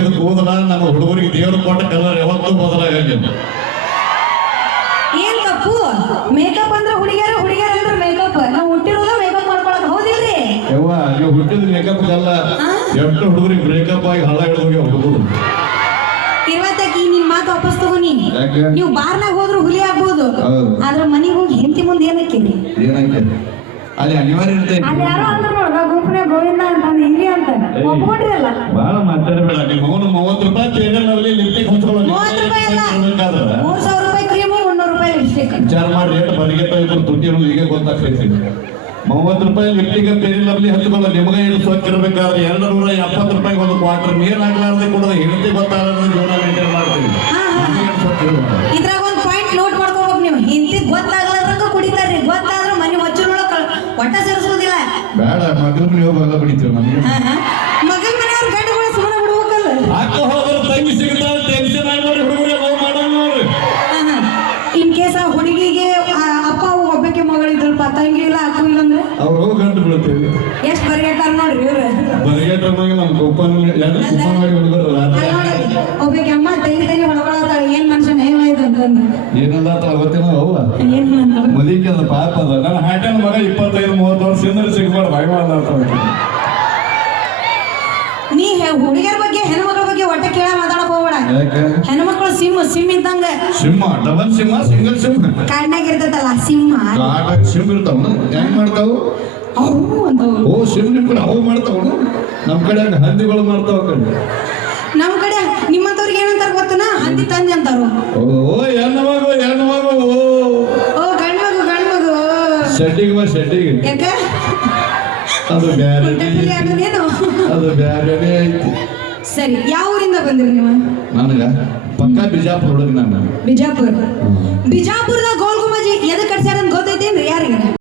ಇದಕ್ಕೆ ಕೂದಲ ನಮ್ಮ ಹುಡುಗರಿಗೆ ದೇವರು ಕೊಟ್ಟ ಕಲರ್ ಯಾವತ್ತೂ ಬದಲಾಗಂಗಿಲ್ಲ. ಏನ್ ತಪ್ಪು? ಮೇಕಪ್ ಅಂದ್ರೆ ಹುಡುಗಿಯರ ಅಂದ್ರೆ ಮೇಕಪ್. ನಾವು ಹುಟ್ಟಿರೋದ ಮೇಕಪ್ ಮಾಡ್ಕೊಳಕ್ ಹೌದಿಲ್ರಿ? ಯವ್ವ ನೀವು ಹುಟ್ಟಿದ ಮೇಕಪ್ ಅಲ್ಲ, ಎಷ್ಟು ಹುಡುಗರಿಗೆ ಬ್ರೇಕಪ್ ಆಗಿ ಹಳ್ಳ ಹಿಡಿದೋಗಿ ಹುಡುಗರು. ಇವತ್ತಕ್ಕೆ ನಿನ್ ಮಾತು ವಾಪಸ್ ತಗೋನಿ. ಯಾಕೆ? ನೀವು ಬಾರ್ನಾಗ ಹೋದ್ರು ಹುಲಿ ಆಗ್ಬೋದು, ಆದ್ರ ಮನೆಗೆ ಹೋಗಿ ಹೆಂಡತಿ ಮುಂದೆ ಏನಕ್ಕಿರಿ? ಏನಕ್ಕೆ ಅಲ್ಲಿ ಅನಿವಾರ್ಯ ಇರ್ತೈತಿ. ಅಲ್ಲಿ ಯಾರೋ ಅಂದ್ರ ನೋಡ್ದ ಗುಂಪನೆ ಗೋವಿಂದ ಅಂತ ಇಲ್ಲಿ ಅಂತ ಒಪ್ಕೊಂಡ್ರಲ್ಲ. ಬಹಳ ಮಾತಾಡಬೇಡ. ನಿಮ್ಮ ಮಗನು 30 ರೂಪಾಯಿ ಪೇನಲ್ಲಿ ಲಿಪ್ಟಿಕ್ ಹಚ್ಕೊಳ್ಳೋದು 30 ರೂಪಾಯಿ ಅಲ್ಲ, 3000 ರೂಪಾಯಿ ಕ್ರೀಮು, 300 ರೂಪಾಯಿ ಲಿಪ್ಸ್ಟಿಕ್. ವಿಚಾರ ಮಾಡಿ ರೇಟ್ ಬರಿಗೆಟ್ಟ ಇದ್ರು ತುಟ್ಟಿ ಅನ್ನೋದು ಈಗ ಗೊತ್ತಾಗ್ತೈತಿ. 30 ರೂಪಾಯಿ ಲಿಪ್ಟಿಕ್ ಪೇರಿ ಲವ್ಲಿ ಹಚ್ಕೊಳ್ಳೋ ನಿಮಗೆ ಏನು ಸ್ವಚ್ಛ ಇರಬೇಕಾದ್ರೆ 270 ರೂಪಾಯಿ ಒಂದು ಕ್ವಾರ್ಟರ್ ನೀರು ಹಾಕ್ಲಾರ್ದೆ ಕೊಡೋದು ಹೆಂಡತಿ ಗೊತ್ತಾಗಲ್ಲ ಜೀವನ ಮೇಂಟೈನ್ ಮಾಡ್ತೀವಿ. ಇದ್ರಾಗ ಒಂದು ಪಾಯಿಂಟ್ ನೋಟ್ ಮಾಡ್ಕೋಬೇಕು ನೀವು. ಹೆಂಡತಿ ಗೊತ್ತಾಗಲಾರ್ದಂಗ ಕುಡಿತಾರ್ರಿ, ಗೊತ್ತಾದ್ರೆ ಮನೆ ಹೊಚ್ಚನೊಳಗೆ ಒಟ್ಟ ಸೇರಿಸೋದಿಲ್ಲ. ಬೇಡ ಮಗನ ನೀವು ಬಲ್ಲ ಬಿಡಿತೀವಿ ನಮಗೆ. ಮಗನ ಮನೆಯವ್ರ ಗಂಡುಗಳು ಸುಮ್ಮನೆ ಬಿಡ್ಬೇಕಲ್ಲ. ಹಾಕೋ ಹೋದ್ರೆ ತಂಗಿ ಸಿಗ್ತಾಳೆ, ಟೆನ್ಷನ್ ಆಗಿ ನೋಡಿ ಹುಡುಗರು ಲವ್ ಮಾಡೋಣ ನೋಡಿ. ಇನ್ ಕೇಸ್ ಆ ಹುಡುಗಿಗೆ ಅಪ್ಪ ಒಬ್ಬಕ್ಕೆ ಮಗಳಿದ್ರಲ್ಪ, ತಂಗಿ ಇಲ್ಲ ಅಕ್ಕೂ ಇಲ್ಲ ಅಂದ್ರೆ ಅವ್ರು ಹೋಗಿ ಗಂಟು ಬೀಳ್ತೇವೆ. ಎಷ್ಟು ಬರಿಗಟ್ಟಾರ ನೋಡ್ರಿ ಇವ್ರು. ಬರಿಗೆಟ್ಟಾಗ ನಮ್ಮ ಕುಪ್ಪನ ಮಾಡಿ ಹುಡುಗರು ಒಬ್ಬಕ್ಕೆ ಅಮ್ಮ ತಂಗಿ ಹೊಳಗೊಳತಾಳೆ. ಏನ್ ಮನುಷ್ಯನ ಏನಾಯ್ತು ಅಂತಂದು ಏನಲ್ಲ ಗೊತ್ತೇನೋ ಅವ್ವ ಏನ್ ಮದಿಕೆ ಅದ ಪಾಪ ಅದ. ನನ್ನ ಹಾಟನ್ ಮಗ 25-30 ವರ್ಷದಿಂದ ಸಿಗ್ಬಾರ್ದು ಭಯ ಮಾಡ್ತಾ. ನೀ ಹುಡುಗಿಯರ ಬಗ್ಗೆ ಹೆಣ್ಮಕ್ಳ ಬಗ್ಗೆ ಒಟ್ಟೆ ಕೇಳ ಮಾತಾಡಕ್ ಹೋಗ್ಬೇಡ. ಹೆಣ್ಮಕ್ಳು ಸಿಮ್ ಇದ್ದಂಗ. ಸಿಂಹ ಡಬಲ್ ಸಿಂಹ ಸಿಂಗಲ್ ಸಿಂಹ ಕಾಡ್ನಾಗ ಇರ್ತೈತಲ್ಲ ಸಿಂಹ. ಕಾಡಾಗ ಸಿಂಹ ಇರ್ತಾವ. ಹೆಂಗ್ ಮಾಡ್ತಾವು? ಓ ಸಿಂಹ ನಿಮ್ ಕಡೆ ಅವು ಮಾಡ್ತಾವ. ನಮ್ ಕಡೆ ಹಂದಿಗಳು ಮಾಡ್ತಾವ. ಕಡೆ ನಮ್ ಕಡೆ ನಿಮ್ಮಂತವ್ರಿಗೆ ಏನಂತಾರ ಗೊತ್ತನ? ಹಂದಿ ತಂದೆ ಅಂತಾರು. ಓ ಹೆಣ್ಣು ಮಗು ಓ ಗಂಡ್ ಮಗು ಶೆಡ್ಡಿಗೆ ಬಾ ಶೆಡ್ಡಿಗೆ. ಯಾಕ ಅದು ಬ್ಯಾರೆ ಆಗದೇನು? ಅದು ಬ್ಯಾರೇನೇ ಐತಿ. ಸರಿ, ಯಾವ ಊರಿಂದ ಬಂದ್ರಿ ನೀವು? ನನಗ ಪಕ್ಕ ಬಿಜಾಪುರ ಹುಡುಗ. ನಾನು ಬಿಜಾಪುರದಾಗ ಗೋಲ್ ಗುಂಬಜ್ ಎದಕ್ ಕಟ್ಸ್ಯಾರ